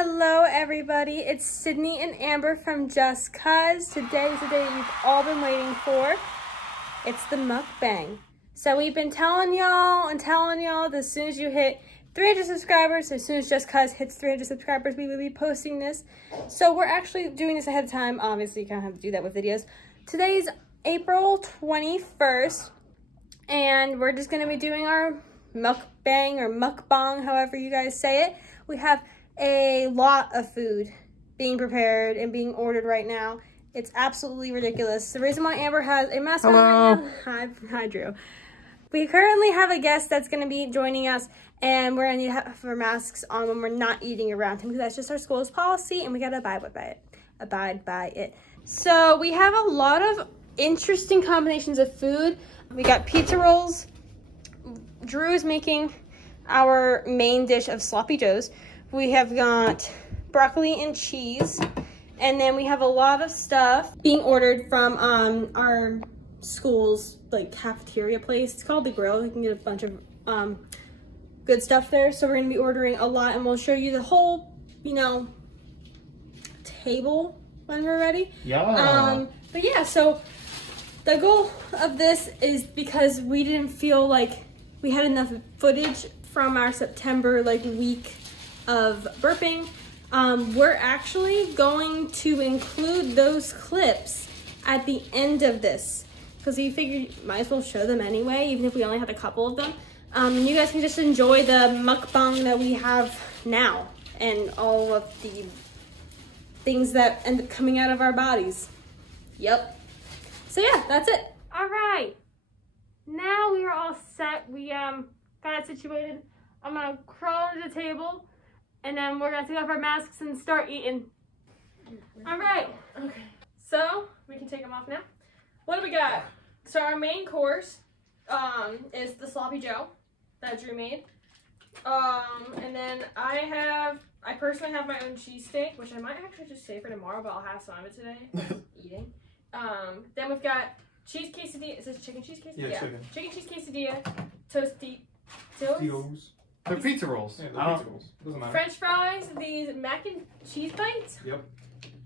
Hello everybody, it's Sydney and Amber from Just Cuz. Today is the day you've all been waiting for. It's the mukbang. So we've been telling y'all that as soon as you hit 300 subscribers, as soon as Just Cuz hits 300 subscribers, we will be posting this. So we're actually doing this ahead of time. Obviously, you kind of have to do that with videos. Today's April 21st, and we're just going to be doing our mukbang or mukbang, however you guys say it. We have a lot of food being prepared and being ordered right now. It's absolutely ridiculous. The reason why Amber has a mask on right now. Hi, Drew. We currently have a guest that's going to be joining us, and we're going to need to have our masks on when we're not eating around him, because that's just our school's policy, and we got to abide by it. So we have a lot of interesting combinations of food. We got pizza rolls. Drew is making our main dish of sloppy joes. We have got broccoli and cheese, and then we have a lot of stuff being ordered from our school's like cafeteria place. It's called The Grill. You can get a bunch of good stuff there. So we're gonna be ordering a lot, and we'll show you the whole, you know, table when we're ready. Yeah. But yeah, so the goal of this is because we didn't feel like we had enough footage from our September week of burping. We're actually going to include those clips at the end of this, because we figured might as well show them anyway, even if we only have a couple of them. And you guys can just enjoy the mukbang that we have now and all of the things that end up coming out of our bodies. Yep. So yeah, that's it. All right. Now we are all set. We got it situated. I'm gonna crawl to the table, and then we're gonna take off our masks and start eating. All right. Okay. So we can take them off now. What do we got? So our main course is the sloppy joe that Drew made. And then I personally have my own cheesesteak, which I might actually just save for tomorrow, but I'll have some of it today. Eating. Then we've got cheese quesadilla. Is this chicken cheese quesadilla? Yeah, chicken cheese quesadilla, tostitos. They're pizza rolls. Yeah, they're pizza rolls. Doesn't matter. French fries, these mac and cheese bites. Yep.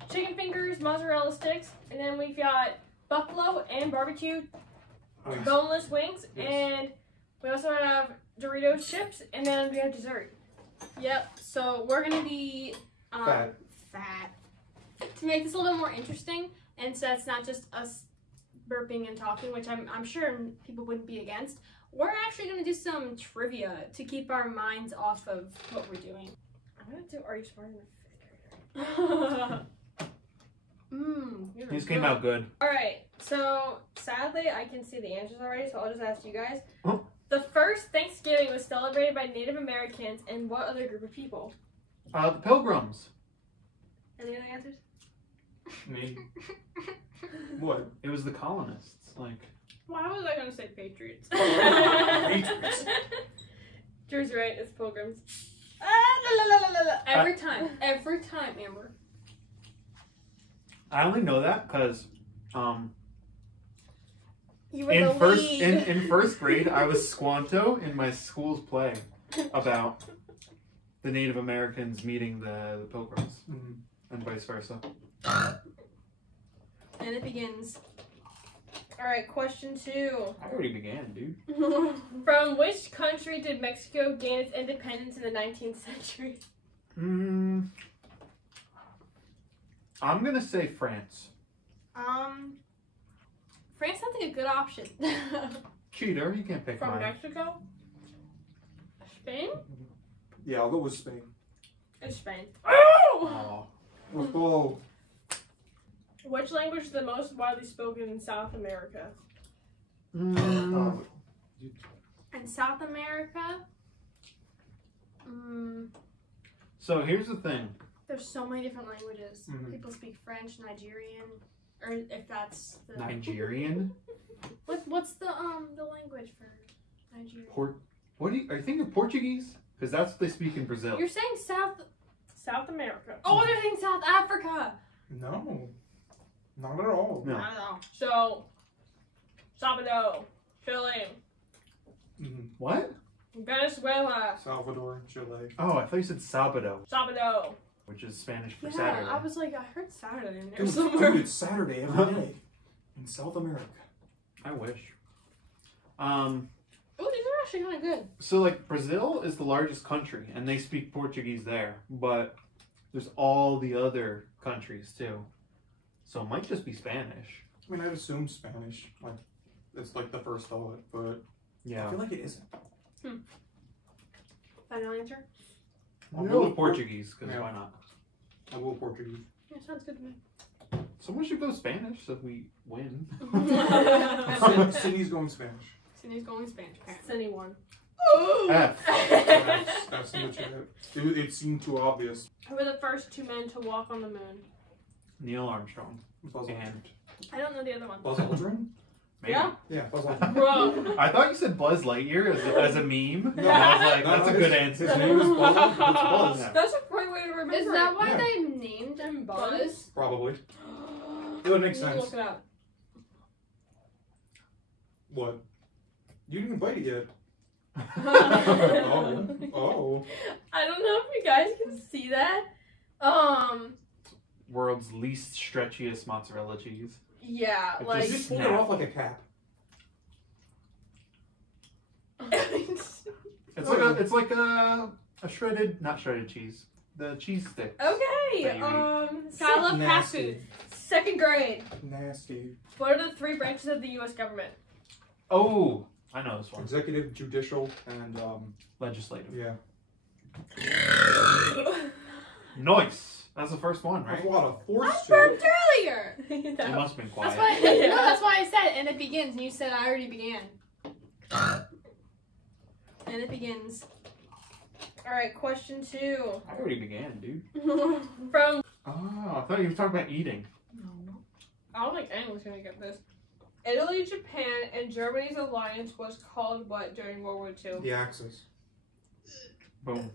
Chicken fingers, mozzarella sticks, and then we've got buffalo and barbecue boneless wings, and we also have Doritos chips, and then we have dessert. Yep. So we're gonna be fat. To make this a little more interesting, and so it's not just us burping and talking, which I'm sure people wouldn't be against. We're actually going to do some trivia to keep our minds off of what we're doing. I'm going to do Are You Smarter Than a 5th Grader? These came out good. Alright, so sadly I can see the answers already, so I'll just ask you guys. The first Thanksgiving was celebrated by Native Americans and what other group of people? The Pilgrims. Any other answers? Me. What? It was the colonists. Why was I going to say Patriots? Patriots. Drew's right, it's Pilgrims. Every time, Amber. I only know that because You were in first grade I was Squanto in my school's play about the Native Americans meeting the Pilgrims, and vice versa. And it begins. Alright, question 2. I already began, dude. From which country did Mexico gain its independence in the 19th century? I'm gonna say France. France sounds like a good option. Cheater, you can't pick From mine. Mexico? Spain? Yeah, I'll go with Spain. It's Spain. Oh! Let's go. Which language is the most widely spoken in South America? Oh. In South America? So here's the thing. There's so many different languages. People speak French, Nigerian, or if that's the... Nigerian? What's the language for Nigeria? Are you thinking Portuguese? Because that's what they speak in Brazil. You're saying South America. Oh, they're saying South Africa. No. Not at all. No. I don't know. So, Sabado, Chile. What? Venezuela. Salvador, Chile. Oh, I thought you said Sabado. Sabado. which is Spanish for Yeah, Saturday. I was like, I heard Saturday in there Dude, somewhere. it's Saturday every day in South America. I wish. Oh, these are actually kind of good. So like Brazil is the largest country, and they speak Portuguese there, but there's all the other countries too. So it might just be Spanish. I mean, I'd assume Spanish. Like, it's like the first thought, but I Yeah. feel like it isn't. Final answer? I'll go with Portuguese, because Yeah. why not? I will Portuguese. Yeah, sounds good to me. Someone should go Spanish so we win. Sydney's going Spanish. Sydney's going Spanish, apparently. Sydney won. F. That's legit. It seemed too obvious. Who were the first 2 men to walk on the moon? Neil Armstrong. Buzz Aldrin. And I don't know the other one. Buzz Aldrin? maybe. Yeah? Yeah, Buzz Aldrin. Bro. I thought you said Buzz Lightyear as a meme. No, I was like, no, that's a no, good his answer. name is Buzz. It's Buzz. Yeah. That's a great way to remember Is that why Yeah. they named him Buzz? Probably. It would make You need to sense. look it up. What? You didn't bite it yet. I Oh. don't know if you guys can see that. World's least stretchiest mozzarella cheese. Yeah, It like You just pulled it off like a cap. It's like a shredded, not shredded cheese. The cheese stick. Okay, That you I love fast Nasty. food. 2nd grade. Nasty. What are the 3 branches of the U.S. government? Oh, I know this one. Executive, judicial, and Legislative. yeah. Nice. That's the first one, There's right? a lot of force I to burped it. earlier. You must have been quiet. That's why. No, that's why I said, and it begins. And you said I already began. And it begins. All right, question 2. I already began, dude. From. Oh, I thought you were talking about eating. I don't think anyone's gonna get this. Italy, Japan, and Germany's alliance was called what during World War II? The Axis. Boom.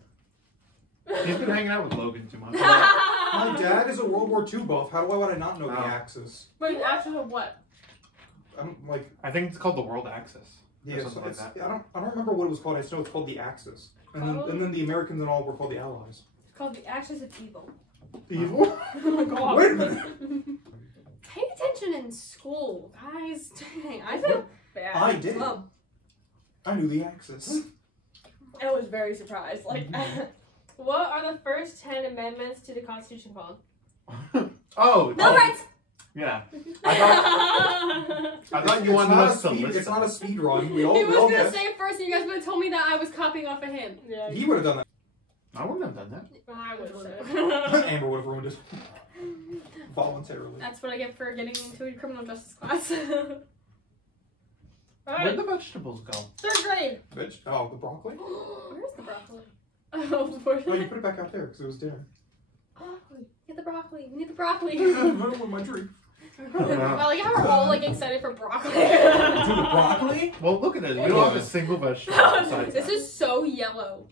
He's been hanging out with Logan too much. My dad is a World War II buff. Why would I not know the Oh. Axis? Wait, actually, what? I don't like. I think it's called the World Axis. Or Yeah, something so like that. I don't remember what it was called. I just know it's called the Axis. And then the Americans and all were called the Allies. It's called the Axis of Evil. Evil? Oh my god. Wait a minute. Pay attention in school, guys. Dang, I feel bad. I did. Oh, I knew the Axis. I was very surprised. Like, what are the first 10 amendments to the Constitution called? Oh, Bill of Rights. Yeah. I thought you wanted us to listen. It's not a speed run. We He all was gonna get. say it first, and you guys would have told me that I was copying off of him. Yeah, He would have done I wouldn't have done that. I would have that. Amber would have ruined it. Voluntarily. That's what I get for getting into a criminal justice class. Where'd Alright, the vegetables go? 3rd grade. Bitch. Oh, the broccoli? Where's the broccoli? Oh, you put it back out there because it was there. Broccoli. Get the broccoli. We need the broccoli. Remember my tree. I like how we're all like excited for broccoli. Dude, the broccoli? Well, look at it. We don't have a single vegetable besides This that. is so yellow.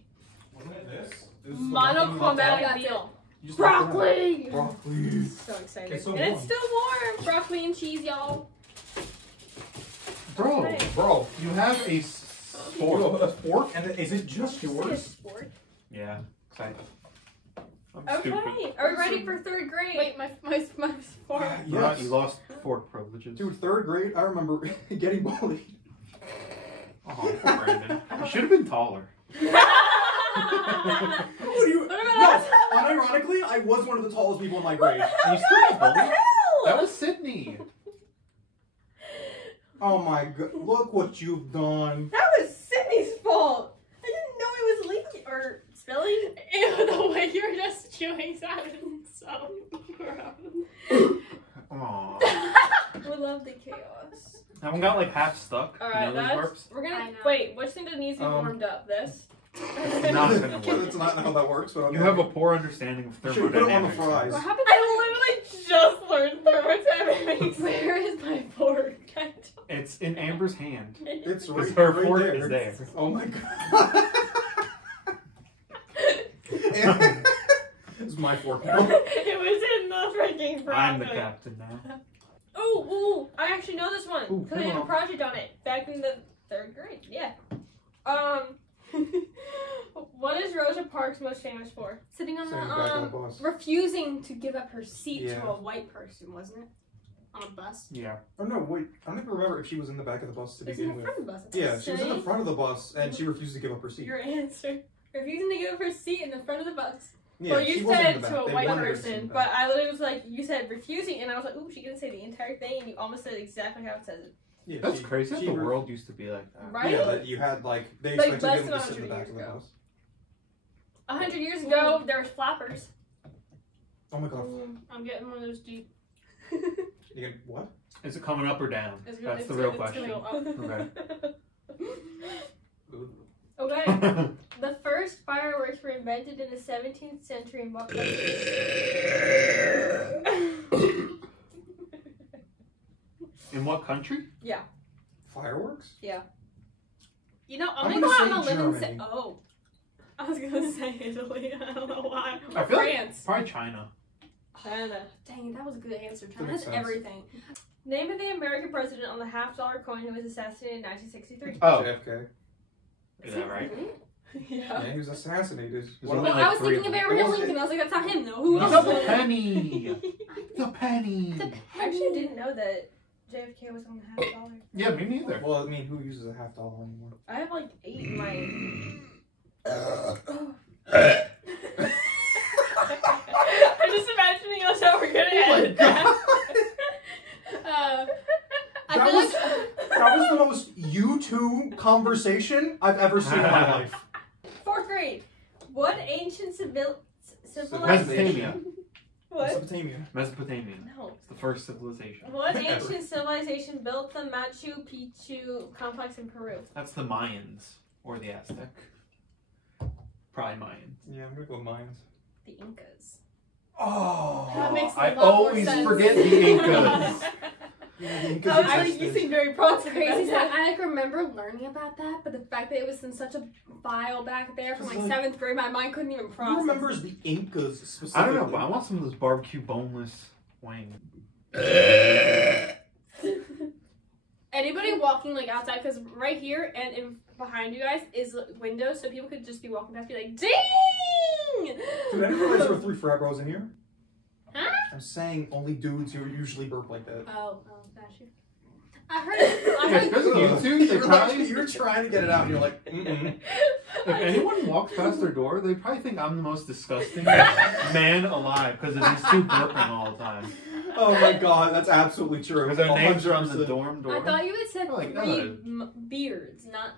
Wasn't it this? This is the Monochromatic one deal. you just Broccoli! Broccoli. So excited. It's so and it's warm. still warm. Broccoli and cheese, y'all. Bro, Okay. Bro, you have a you fork. have a fork, and is it just Say a yours? sport. Yeah, excited. I'm stupid. Okay, are we ready for 3rd grade? Wait, my fork. Yes. You lost fork privileges. Dude, 3rd grade, I remember getting bullied. Oh, poor Brandon. You should have been taller. What do you? What No, about us? unironically, I was one of the tallest people in my grade. And you still got bullied? That was Sydney. Oh my god, look what you've done. That was Sydney's fault. I didn't know it was leaking or spilling. Ew, the way you're just chewing sounded so gross. Aww. We love the chaos. That one got like half stuck. Alright, you know those that's burps? we're I gonna know. wait, which thing needs to be warmed up? This? It's not gonna Well, work. that's not how that works, but okay. You have a poor understanding of You should put 'em on the thermodynamics. fries. What happened? I literally just learned thermodynamics. Where is my fork? It's in Amber's hand. It's Because right, her right fork there. is there. Oh my god. It's my fork now. It was in the freaking broccoli. I'm the captain now. Oh, I actually know this one Ooh, because I come did a on. project on it back in the 3rd grade. Yeah. What is Rosa Parks most famous for? Sitting on Sitting in the back of the bus. refusing to give up her seat Yeah. to a white person, wasn't it? On a bus. Yeah. Oh no, wait. I don't even remember if she was in the back of the bus to It's in begin the with. front of the bus. That's Yeah, she was in the insane. front of the bus and she refused to give up her seat. Your answer. Refusing to give up her seat in the front of the bus. Yeah, Well, she you wasn't in said the to back. a They white wanted her to sit in person, the But back. I literally was like, you said refusing, and I was like, ooh, she didn't say the entire thing, and you almost said exactly how it says it. Yeah, That's crazy. she The re- world used to be like that. Right? Yeah, that you had like they Like, expected less them than to sit in the 100 back of the years ago. bus. 100 years ago, there was flappers. Oh my god. I'm getting one of those deep. You get what? Is it coming up or down? It's gonna- That's the it's real gonna- it's question. gonna go up. Okay. Okay. The first fireworks were invented in the 17th century in what country? In what country? Fireworks? You know, I'm I'm gonna go gonna out on a say limb and say, Germany. oh. I was gonna say Italy. I don't know why. I feel like France. probably China. China. Dang, that was a good answer. That China makes has sense. everything. Name of the American president on the half-dollar coin who was assassinated in 1963. Oh, JFK. is that right? Yeah. Yeah, he was assassinated. There's One only of Well, like I was three thinking of of them. Abraham What was Lincoln. it? I was like, that's not him, though. Who The else? penny. The penny. I actually didn't know that JFK was on the half-dollar. Yeah, me neither. Well, I mean, who uses a $50 anymore? I have like 8 in my... I'm just imagining us how we're gonna Oh my end god! I That feel was, like... that was the most U2 conversation I've ever seen in my life. 4th grade. What ancient civilization... Mesopotamia. What? Mesopotamia. Mesopotamia. No. It's the first civilization. What ancient civilization built the Machu Picchu complex in Peru? That's the Mayans or the Aztec. Probably Mayans. Yeah, I'm gonna go with mines. The Incas. Oh! That makes a I lot more always sense. forget the Incas. Yeah, the Incas I was like, existed. you seem very proud What's of crazy is that that. I like remember learning about that, but the fact that it was in such a file back there from like It's like- 7th grade, my mind couldn't even process. Who remembers the Incas specifically? I don't know, but I want some of those barbecue boneless wings. Anybody walking like outside, because right here and in behind you guys is windows, so people could just be walking past, be like, ding! Dude, I didn't realize there were 3 frat bros in here. Huh? I'm saying only dudes who usually burp like that. Oh, got you. I Yeah, heard. because of you two, they You're, probably, like, you're trying to get it out and you're like, mm-mm. if anyone walks past their door, they probably think I'm the most disgusting man alive because of these two burping all the time. Oh my god, that's absolutely true. Because their names are on the 100%. dorm door. I thought you had said Like, 3 beards, not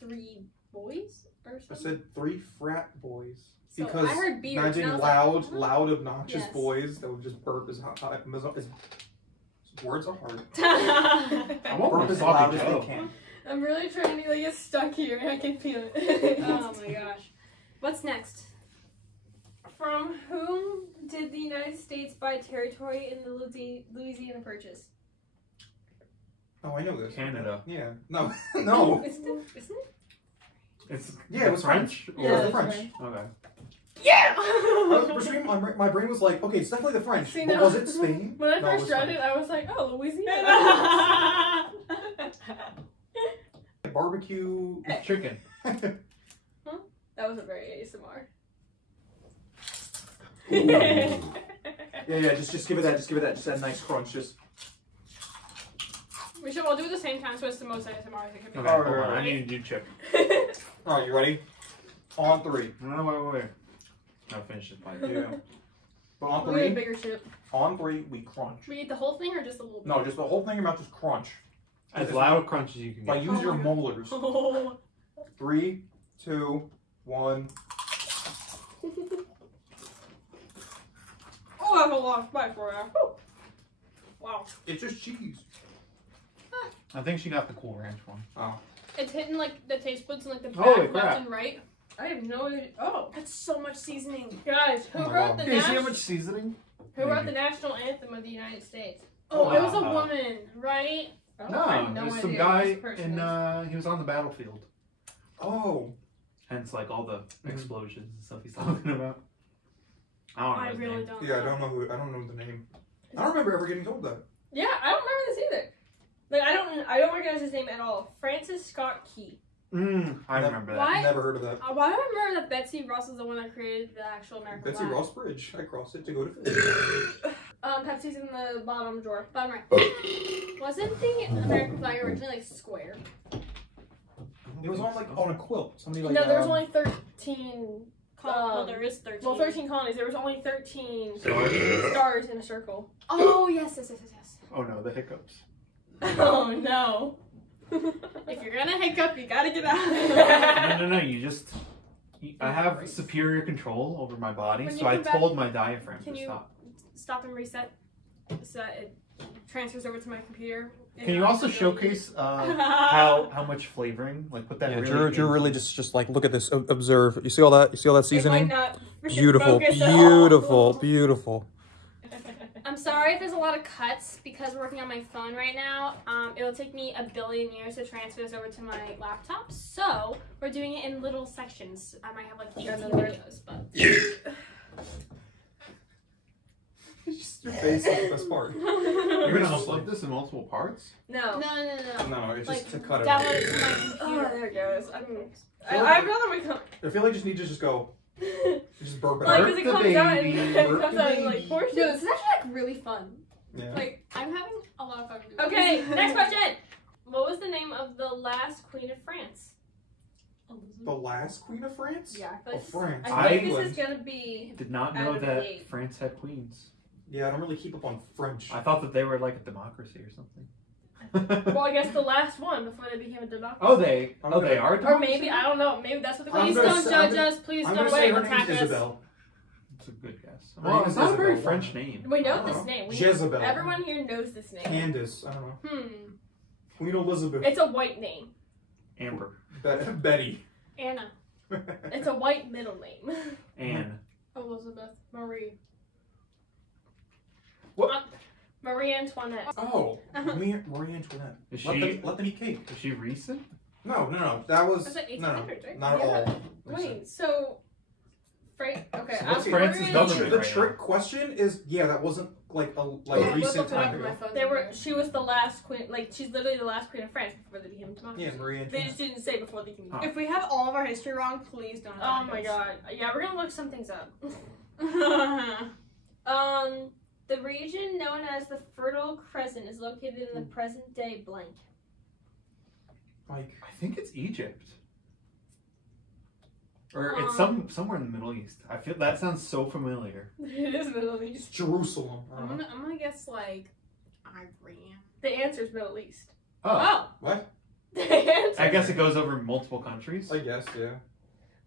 3 boys or something. I said 3 frat boys. So Because I heard beards. imagine and I was loud, like, loud, obnoxious Yes. boys that would just burp as high. Words are hard. I want Burp one as sloppy loud as Joe. they can. I'm really trying to like get stuck here. I can feel it. Oh my gosh. What's next? From whom did the United States buy territory in the Louisiana Purchase? Oh, I know this. Canada. Yeah. No. No. Isn't it? It's Yeah, it was French. Yeah, it was Or- the French. Okay. Yeah. I was between my brain was like, okay, it's definitely the French. See, But now- was it Spain? When I No, it first was read French. it, I was like, oh, Louisiana. Barbecue. It's chicken. That wasn't very ASMR. Yeah, just give it that. Just give it that. Just that nice crunch. Just. We should all do it at the same time so it's the most ASMR as it can be. Okay, Alright, hold on. alright. I need to do chip. All right, you ready? On 3. No, wait. I'll finish this bite. Yeah. But on We need a 3. bigger chip. On 3, we crunch. We eat the whole thing or just a little bit? No, just the whole thing about just crunch. As loud a crunch as you can Like get. use your molars. Oh. 3, 2, 1. Oh, that's a long bite for you. Wow. It's just cheese. I think she got the Cool Ranch one. Oh. It's hitting like the taste buds and like the back, Holy left crap. and right. I have no idea. Oh, That's so much seasoning. guys, who Oh my wrote God. the Okay, see how national? much seasoning? Who wrote the national anthem of the United States? Oh, Oh, it was a wow. woman, right? Oh, I No, have there's idea some who guy this person in, is. he was on the battlefield. Oh. Hence, like, all the explosions and stuff he's talking about. I don't know I his really name. don't. Yeah, I know. don't know the name. I don't remember ever getting told that. Yeah, I don't remember this either. Like I don't recognize his name at all. Francis Scott Key. I remember that. Why? Never heard of that. Why do I remember that Betsy Ross is the one that created the actual American Betsy flag? Ross Bridge. I crossed it to go to Philly. Pepsi's in the bottom drawer. Bottom right. Wasn't the American flag originally like square? It was on on a quilt. Somebody like No, there was only 13. Well, there is 13. Well, 13 colonies. There was only 13 Stars? stars in a circle. Oh yes. Oh no, the hiccups. Oh no. If you're gonna hiccup, you gotta get out. No, you just... I have superior control over my body, When you so I come back, told my diaphragm Can to you stop. stop and reset so that it transfers over to my computer? Can you also showcase how much flavoring? Like put that Yeah, really Drew really just like look at this. Observe. You see all that? You see all that seasoning? It might not freaking Beautiful, focus at all. beautiful, beautiful. I'm sorry if there's a lot of cuts because we're working on my phone right now. It'll take me a billion years to transfer this over to my laptop, so we're doing it in little sections. I might have like 18 videos, but Just your face is the best part. You're gonna upload this in multiple parts? no. No, it's just to cut Download it. it to my computer. Oh, there it goes. I'd rather we come. I feel like you just need to just go. Just burp it Like, out. because it Burp the comes out and baby, it burp comes the out in like baby. portions. Dude, this is actually like really fun. Yeah. Like, I'm having a lot of fun doing Okay, this. next question. What was the name of the last queen of France? The last Queen of France? Yeah, I feel Of France. I think England. this is gonna be. Did not Out know of the that gate. France had queens. Yeah, I don't really keep up on French. I thought that they were like a democracy or something. Well, I guess the last one before they became a democracy. they are a Or democracy? maybe, I don't know. Maybe that's what the I'm Please gonna don't say- judge I'm us. Please I'm don't gonna say her attack name's us. Isabel. It's a good guess. Her Well, name it's is not a very Isabel. French name. We know I don't this know. name. Jezebel. Everyone here knows this name. Candace. I don't know. Queen Elizabeth. It's a white name. Amber. Betty. Anna. It's a white middle name. Anne. Elizabeth. Marie. What? Marie Antoinette. Oh, Marie Antoinette. Is Let she them eat cake. is she recent? No. That was Was it no, 1800s, right? not at all. Wait, so. Okay, So I'm what's France's ordering- government? The right trick question is, yeah, that wasn't like a Look recent it up time on my ago. phone. She was the last queen. Like she's literally the last queen of France before they became a democracy. Yeah, Marie They Antoinette. just didn't say before they became. Huh. If we have all of our history wrong, please don't. Oh attack my us. god. Yeah, we're gonna look some things up. The region known as the Fertile Crescent is located in the present day blank. Like I think it's Egypt. Or it's somewhere in the Middle East. I feel that sounds so familiar. It is Middle East. it's Jerusalem. I don't know. I'm gonna guess like Iran. The answer is Middle East. Oh, What? The answer. I guess it goes over multiple countries. I guess, yeah.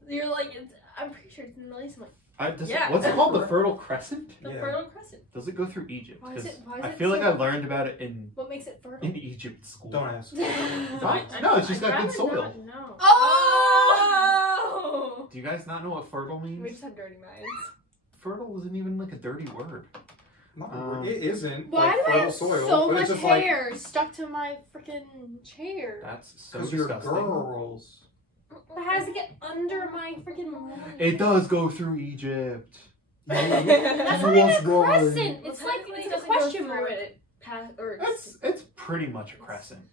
You're like, I'm pretty sure it's in the Middle East. I'm like, Yeah. What's it called? The Fertile Crescent? the Yeah. Fertile Crescent. Does it go through Egypt? Why is 'Cause it- why is I it feel like so- I learned about it in What makes it fertile? Egypt school. Don't ask. No, it's just got good soil. No. Oh! Do you guys not know what fertile We means? just have dirty minds. Fertile isn't even like a dirty word. No, it isn't. Why like, do I fertile have soil, so but much it's just like hair stuck to my freaking chair? That's so because you're disgusting. girls. But how does it get under my freaking line? It does go through Egypt. That's not You even was a crescent. right. It's like it's a doesn't question go through mark. it. It's pretty much a crescent.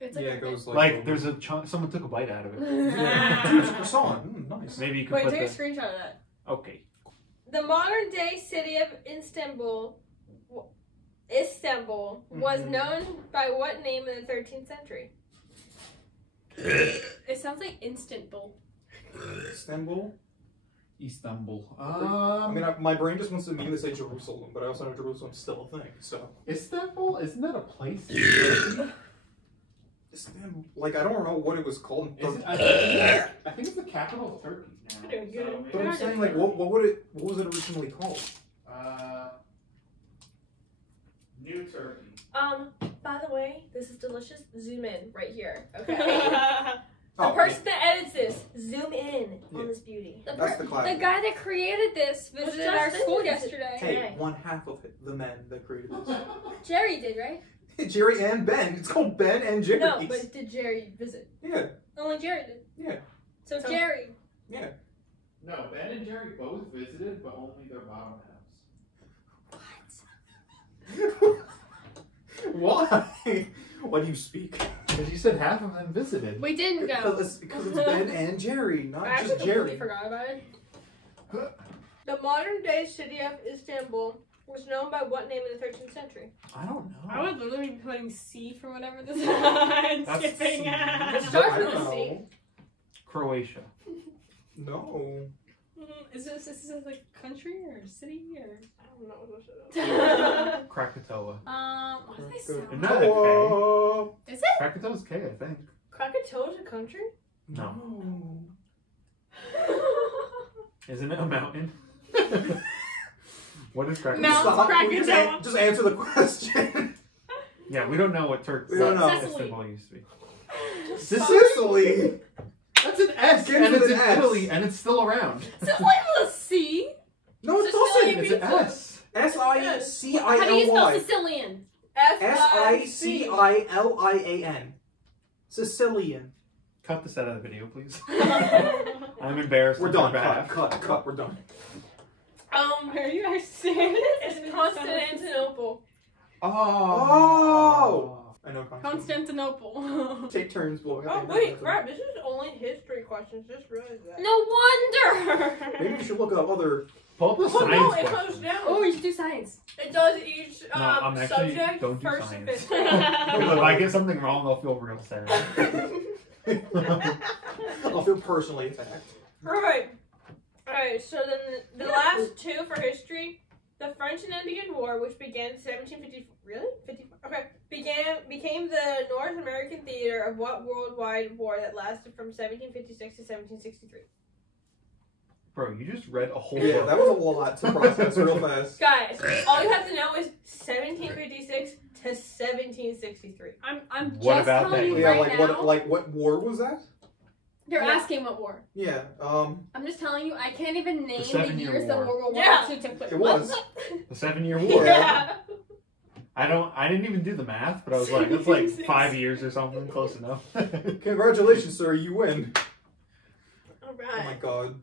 It's Yeah, it goes Like over. there's a chunk. Someone took a bite out of it. Yeah. Dude, it's a croissant. Nice. Maybe you could Wait, put take a the. screenshot of that. Okay. The modern day city of Istanbul was Mhm. known by what name in the 13th century? It sounds like Instant Bowl. Istanbul. Istanbul. I mean, my brain just wants to immediately say Jerusalem, but I also know Jerusalem's still a thing. So Istanbul? Isn't that a place? Istanbul, like I don't know what it was called. I think it's the capital of Turkey now. Doing good. But I'm saying, like, what was it originally called? New Turkey. By the way, this is delicious. Zoom in right here. Okay. Oh, The person that edits this, zoom in Yeah. on this beauty. That's the classic. The guy that created this visited our Justin. school yesterday. Hey, one half of it, the men that created this. Jerry did, right? Jerry and Ben. It's called Ben and Jerry. No, but did Jerry visit? Yeah, Only Jerry did. yeah, So So- Jerry. yeah. No, Ben and Jerry both visited, but only their bottom halves. Why? Why do you speak? Because you said half of them visited. We didn't go. Because it's Ben and Jerry, not I just actually Jerry. completely forgot about it. The modern-day city of Istanbul was known by what name in the 13th century? I don't know. I would literally be putting C for whatever this is. That's Skipping. C. It starts I with don't a C. know. Croatia. No. Is this like country or city or? I don't know what this is. Krakatoa. What do they sound Isn't like? that a K? Is it? Krakatoa's K, I think. Krakatoa's a country? No. Isn't it a mountain? What is Krakatoa? Mount Stop. Krakatoa. Just answer the question. Yeah, we don't know what We don't know. Istanbul used to be. Sicily. That's an S, Begins and it's with in an S. Italy, and it's still around. Is it like with a C? No, it Sicilian doesn't. It's an S. How do you spell Sicily. Sicilian? Sicilian. Sicilian. Cut this out of the video, please. I'm embarrassed. We're and done. bad. Cut. We're done. Are you guys serious? It's Constantinople. Oh. I know. Constantinople. Take turns blowing up. Oh, wait, crap. This is only history questions. Just realized that. No wonder. Maybe you should look up other. Pull up the Oh, science no, it question. goes down. Oh, we should do science. It does each No, I'm actually subject don't do first and science. fifth. Because if I get something wrong, I'll feel real sad. I'll feel personally attacked. Alright, so then the last two for history. The French and Indian War, which began in 1750, really? 50, okay. Became the North American theater of what worldwide war that lasted from 1756 to 1763? Bro, you just read a whole Yeah, book. that was a lot to process real fast. Guys, all you have to know is 1756 to 1763. I'm What just about telling that? you Yeah, right now. what war was that? You're Yeah. asking what war? Yeah, I'm just telling you, I can't even name the 7-Year years that War. World War Yeah. II took place. It was. The 7-Year War. Yeah. I didn't even do the math, but I was like, it's like 5 years or something, close enough. Congratulations, sir, you win. Alright. Oh my god.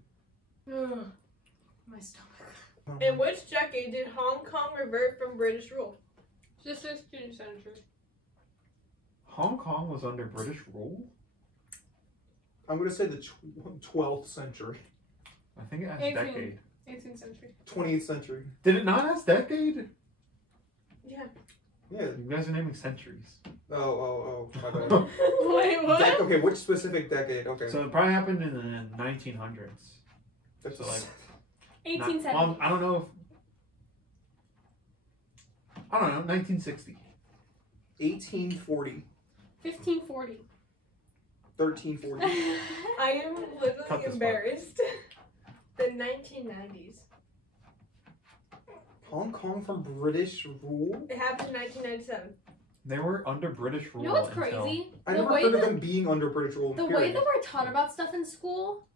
Ugh. My stomach. In which decade did Hong Kong revert from British rule? The 16th century. Hong Kong was under British rule? I'm gonna say the 12th century. I think it has 18th. decade. 18th century. 20th century. Did it not ask decade? Yeah. Yeah. You guys are naming centuries. Oh, my bad. Wait, what? Okay, which specific decade? Okay. So it probably happened in the 1900s. That's So like, 1870. well, I don't know if... I don't know, 1960. 1840. 1540. 1340. I am Cut literally this embarrassed. The 1990s. Hong Kong from British rule? It happened in 1997. They were under British rule. You know what's until- crazy? I The never way heard of that them being under British rule. the way period. that we're taught about stuff in school,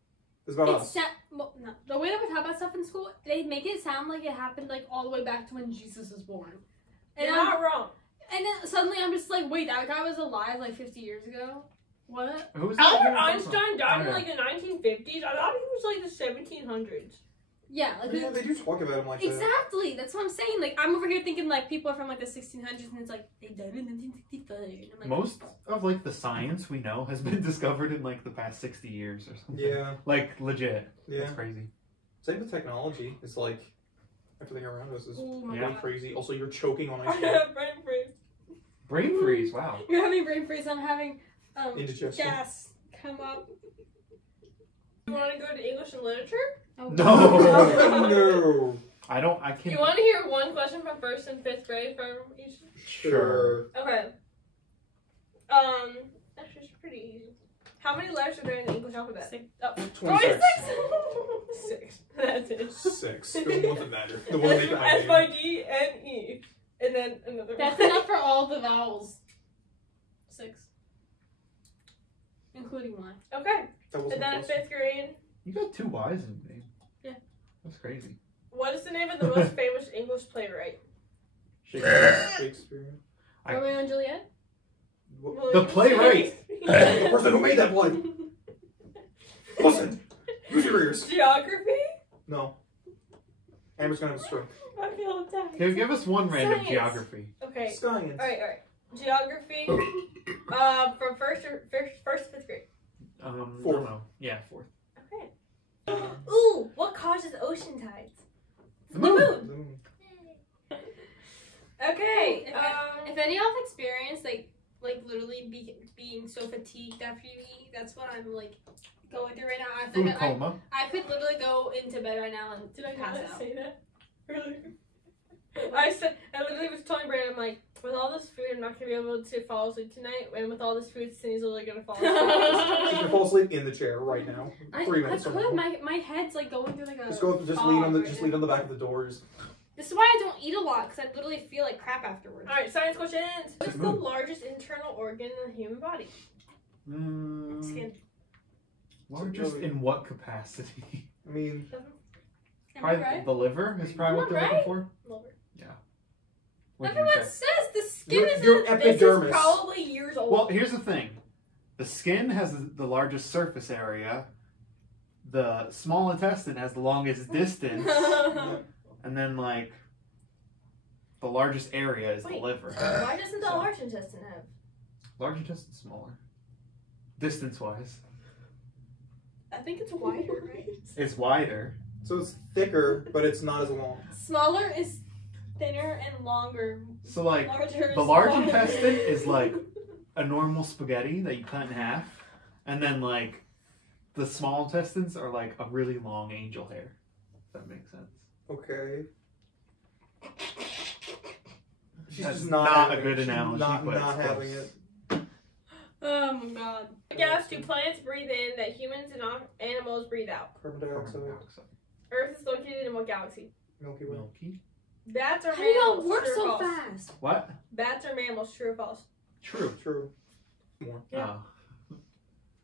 It's about it's us. no, the way that we're taught about stuff in school, they make it sound like it happened like all the way back to when Jesus was born. And You're not wrong. and then suddenly I'm just like, wait, that guy was alive like 50 years ago? What? Who was that Albert again? Einstein died in Okay. like the 1950s. I thought he was like the 1700s. Yeah, like Yeah, they do talk about him like that. exactly. That's what I'm saying. Like I'm over here thinking like people are from like the 1600s, and it's like they died in 1965. And I'm like, Most of like the science we know has been discovered in like the past 60 years or something. Yeah, Like legit. yeah. That's crazy. Same with technology. It's like everything around us is oh my Yeah. really god, crazy. Also, you're choking on I ice cream. have brain freeze. Brain freeze. Wow. you're having brain freeze. I'm having Indigestion. gas come up. You want to go to English and literature? Oh, No. No. I don't. I can't. You want to hear one question from 1st and 5th grade from each? Sure. Okay. That's just pretty easy. How many letters are there in the English alphabet? 6. Oh, 26. 6. That's it. 6. The one that matter. The one that make the high name. S-I-D-N-E. And then another That's one. enough for all the vowels. 6, including Y. Okay. That And wasn't then in close. 5th grade, You got 2 Y's in your name. Yeah. That's crazy. what is the name of the most famous English playwright? Shakespeare. I- Romeo and Juliet. What? The playwright. The person who made that play. Listen. Use your ears. Geography? No. Amber's gonna have a stroke. I feel attacked. Give us one random Science. geography. Okay. Science. Alright. Geography. From first to fifth grade. Fourth. No. Yeah, fourth. Okay. Ooh, what causes ocean tides? The moon. The moon. Okay. If any of y'all have experienced like literally being so fatigued after you eat, that's what I'm like going through right now. I Food think coma. I could literally go into bed right now and pass out. say that? Really? I literally was telling Brandon, I'm like, with all this food, I'm not gonna be able to fall asleep tonight. And with all this food, Cindy's literally gonna fall asleep. She can fall asleep in the chair right now. I 3 minutes. could. from now. My head's like going through like a. Just lean on the back of the doors. This is why I don't eat a lot because I literally feel like crap afterwards. Alright, science questions. What is the largest internal organ in the human body? Skin. Largest in what capacity? I mean, Am I Probably right? the liver is probably what they're looking for. Liver. What do you Everyone say? says the skin Your is epidermis. probably years old. Well, here's the thing. The skin has the largest surface area. The small intestine has the longest distance. And then, like, the largest area is the Wait. liver. Why doesn't the So- large intestine have? Large intestine's smaller. Distance-wise. I think it's wider, right? It's wider. so it's thicker, but it's not as long. Smaller is thinner and longer. So, like, Larger is the large smaller. intestine is, like, a normal spaghetti that you cut in half. And then, like, the small intestines are, like, a really long angel hair. If that makes sense. Okay. She's That's just not having a good it. She's analogy, Not but it's having close. it. Oh my god. What gas do plants breathe in that humans and animals breathe out? Carbon Carbon dioxide. dioxide. Earth is located in what galaxy? Milky Way. Milky. Bats are How do y'all mammals. work True or so false? fast? What? Bats are mammals. True or false? True. True. More. Yeah. Oh.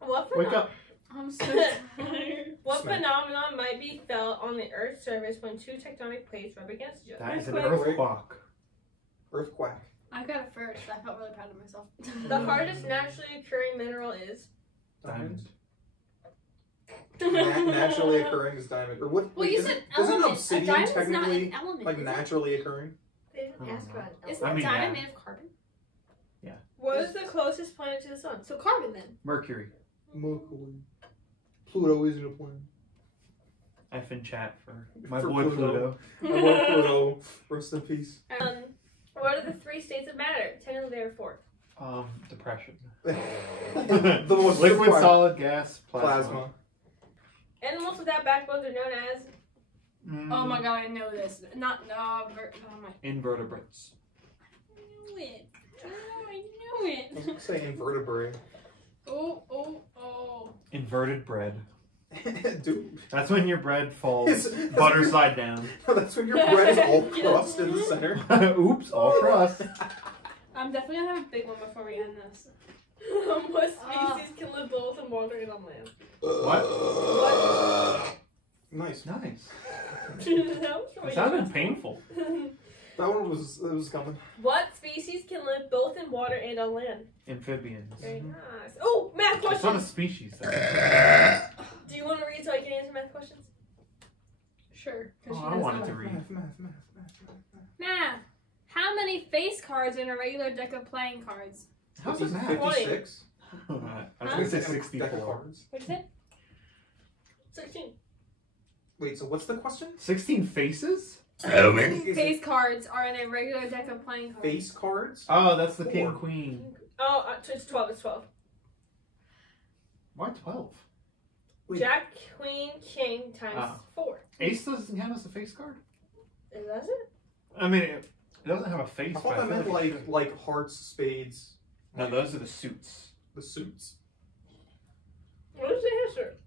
What Wake up. I'm so tired. What Smack. phenomenon might be felt on the Earth's surface when two tectonic plates rub against each other? That is an Earthquake. earthquake. Earthquake. I got it first. I felt really proud of myself. The hardest naturally occurring mineral is? Diamond. Naturally occurring is diamond. Or what? Well, wait, you is said it- isn't element. A obsidian diamond's not technically an element. like is it? naturally occurring? They didn't ask about it. Isn't I a mean, diamond yeah. made of carbon? What is the closest planet to the sun? So carbon then. Mercury. Mercury. Pluto isn't a planet. F in chat for my For boy Pluto. Pluto. I love Pluto. Rest in peace. What are the three states of matter? Technically, there are four. Depression. The most Liquid, required- solid, gas, plasma. Plasma. Animals without backbones are known as? Oh my god, I know this. Not no. Oh my. Invertebrates. I knew it. Oh, I knew I was it. gonna say invertebrate. Oh. Inverted bread. Dude. That's when your bread falls butter side down. That's when your bread is all crust in the center. Oops, all crust. I'm definitely gonna have a big one before we end this. What species can live both in water and on land? What? Nice. Nice. That It sounded painful. That one was coming. What species can live both in water and on land? Amphibians. Very nice. Oh, math It's not a questions. species, though. Do you want to read so I can answer math questions? Sure. Oh, I wanted to read. Math. How many face cards in a regular deck of playing cards? How's it math? 56. I was going to say Deck of 64. cards. What is it? 16. Wait, so what's the question? 16 faces? How many? Is it Face cards are in a regular deck of playing cards. face cards? Oh, that's the king, 4. queen. Oh, it's 12. It's 12. Why 12? Wait. Jack, queen, king times Ah. 4. Ace doesn't count as a face card? Is that it? I mean, it doesn't have a face. I but thought that feel meant like it should. like hearts, spades, No, those are the suits. the suits. What is the answer?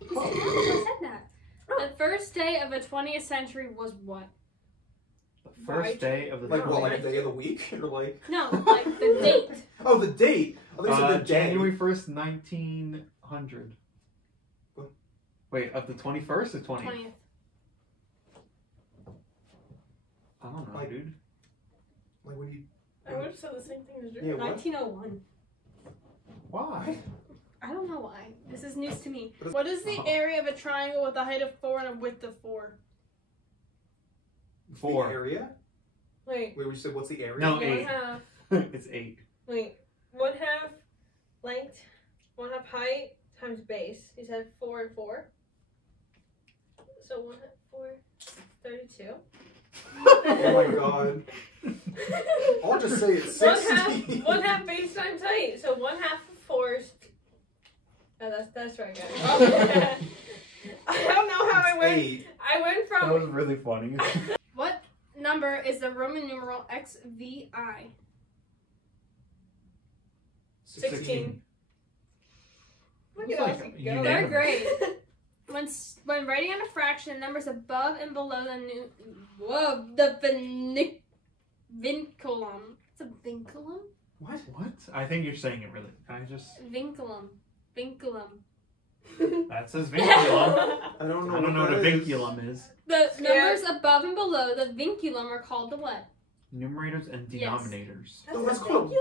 I said that. The first day of the 20th century was what? The first day of the Like what, like a right. day of the week? Or like No, like the date. oh, the date. I think you said the day. January 1st, 1900. What? Wait, of the 21st or 20th? 20th. I don't know, Like- dude. Like when you I would have said the same thing as you. yeah what? 1901. Why? I don't know why. This is news to me. What is the Oh. area of a triangle with a height of 4 and a width of 4? 4. The area? Wait. Wait, we said what's the area? No, one 8. half. It's 8. Wait. 1/2 length, 1/2 height times base. He said 4 and 4. So 1/2 4, 32. Oh my god. I'll just say it's 60. 1/2 base times height. So 1/2 of 4 is. Oh, that's right, guys. I don't know how I went. 8. I went That from. was really funny. What number is the Roman numeral XVI? 16. Look at It's us like go. unanimous. Third grade. When writing on a fraction, the numbers above and below the vinculum. It's a vinculum? What? What? I think you're saying it really. Can I just? Vinculum. Vinculum. That says vinculum. I don't know. I don't know what a vinculum is. The Yeah. numbers above and below the vinculum are called the what? Numerators and Yes. denominators. Oh, that's cool.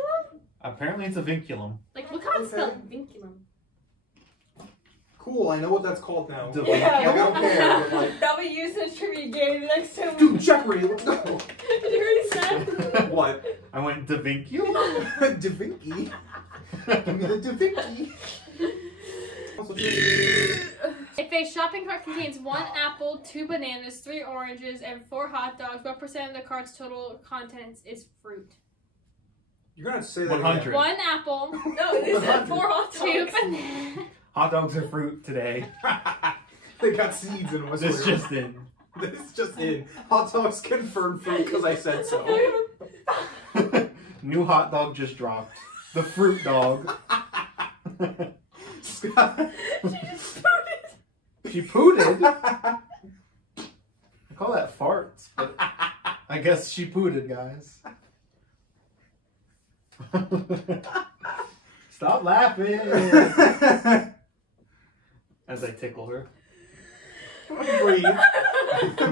Apparently, it's a vinculum. Like, look how it's Okay. spelled. Vinculum. Cool, I know what that's called now. The Like, I don't care, but like, That'll be used in a trivia game next time. dude, Jeopardy, let's go. Did you already say? What? I went Da Vinculum. Da Vinci? Give me the Da Vinci. If a shopping cart contains 1 apple, 2 bananas, 3 oranges, and 4 hot dogs, what percent of the cart's total contents is fruit? You're gonna have to say that 100. again. 1 apple, No, these are 4 hot 2 dogs. bananas. Hot dogs are fruit today. They got seeds in them. I This swear. just in. This just in. Hot dogs confirmed fruit because I said so. New hot dog just dropped. The fruit dog. Scott. She pooted. I call that farts, but I guess she pooted, guys. Stop laughing. As I tickle her. Breathe.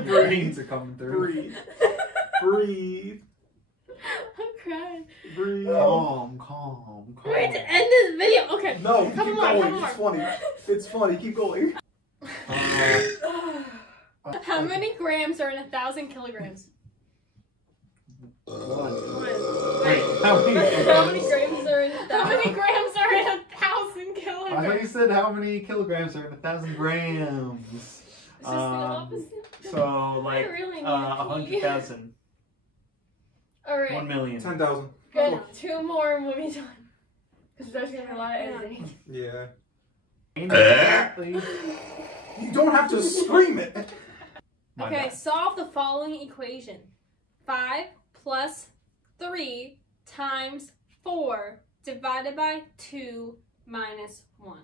Brains are coming through. Breathe. Breathe. I'm crying. Breathe. Calm. We need to end this video. Okay. No, Couple keep more, going. couple It's funny. It's funny. Keep going. How many grams are in 1,000 kilograms? Wait, how many? How many grams are in How that? many grams are in 1,000 I thought kilograms? you said how many kilograms are in 1,000 grams. It's just the opposite. So like I really need 100,000, All right. 1 million. 10,000. Good. 2 more and we'll be done. Because there's gonna be a lot of editing. Yeah. Exactly. You don't have to scream it. My Okay, bad. solve the following equation. 5 plus 3 times 4 divided by 2 minus 1.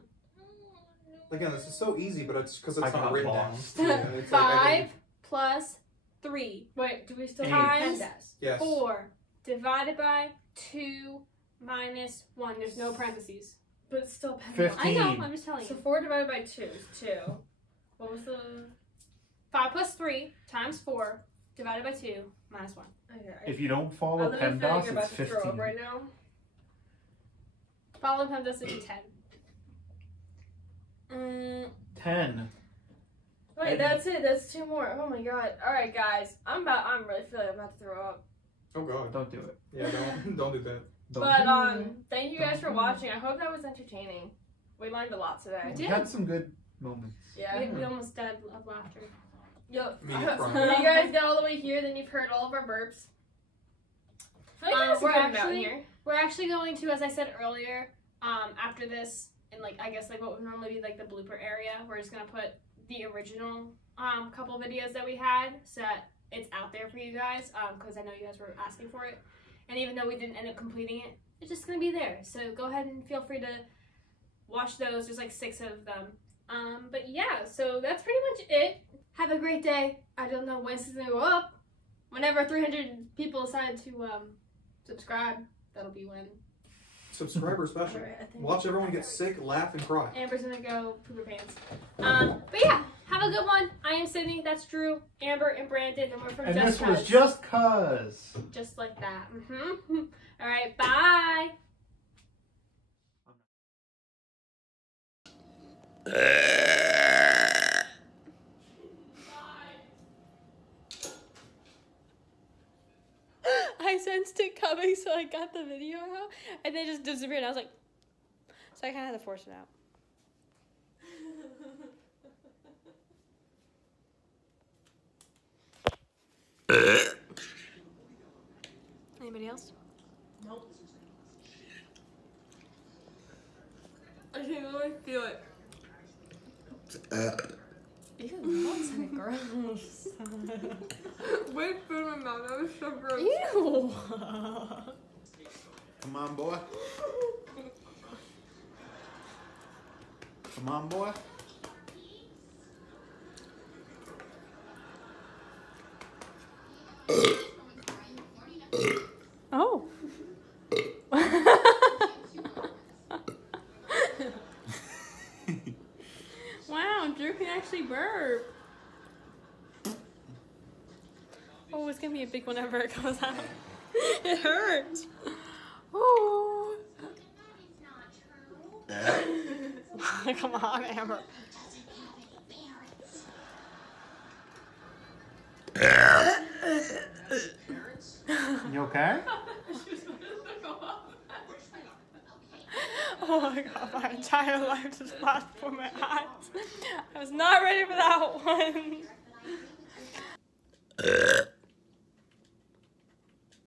Again, this is so easy, but it's because I it's not got written lost. down. Yeah, it's like I 5 plus 3 Wait, do we still Eight. have times Yes. 4 divided by 2 minus 1. There's no parentheses. But it's still pen. 15. I know, I'm just telling So you. 4 divided by 2 is 2. What was the... 5 plus 3 times 4 divided by 2 minus 1. Okay. If you don't follow I'm literally PEMDAS, feeling it's about to throw up 15. right now. Follow him, this would be 10. 10. Wait, that's it. That's 2 more. Oh my god. Alright, guys. I'm really feeling I'm about to throw up. Oh god. Don't do it. Yeah, don't do that. Don't But, do it. thank you guys for watching. I hope that was entertaining. We learned a lot today. We had some good moments. Yeah. We almost died of laughter. Yo, Me if crying. you guys got all the way here, then you've heard all of our burps. I feel like that's a we're good amount actually- here. We're actually going to, as I said earlier, after this, in like I guess like what would normally be like the blooper area, we're just gonna put the original couple videos that we had so that it's out there for you guys, because I know you guys were asking for it. And even though we didn't end up completing it, it's just gonna be there. So go ahead and feel free to watch those. There's like 6 of them. But yeah, so that's pretty much it. Have a great day. I don't know when this is gonna go up. Whenever 300 people decide to subscribe, that'll be when Subscriber special. Alright, I think- Watch everyone get sick, laugh, and cry. Amber's gonna go poop her pants. But yeah, have a good one. I am Sydney, that's Drew, Amber, and Brandon, and we're from And Just this was Cuz. Just Cuz. Just like that. Alright, bye. I sensed it coming, so I got the video out, and they just disappeared. I was like, so I kind of had to force it out. Anybody else? Nope. I can really feel it. Ew, that's gross. Wait, food in my mouth. That was so gross. Ew. Come on, boy. Come on, boy. Oh. Wow, Drew can actually burp. Oh, it's gonna be a big one whenever it comes out. It hurts. Oh. Come on, Amber. You okay? Oh my god, my entire life just flashed before my eyes. I was not ready for that one.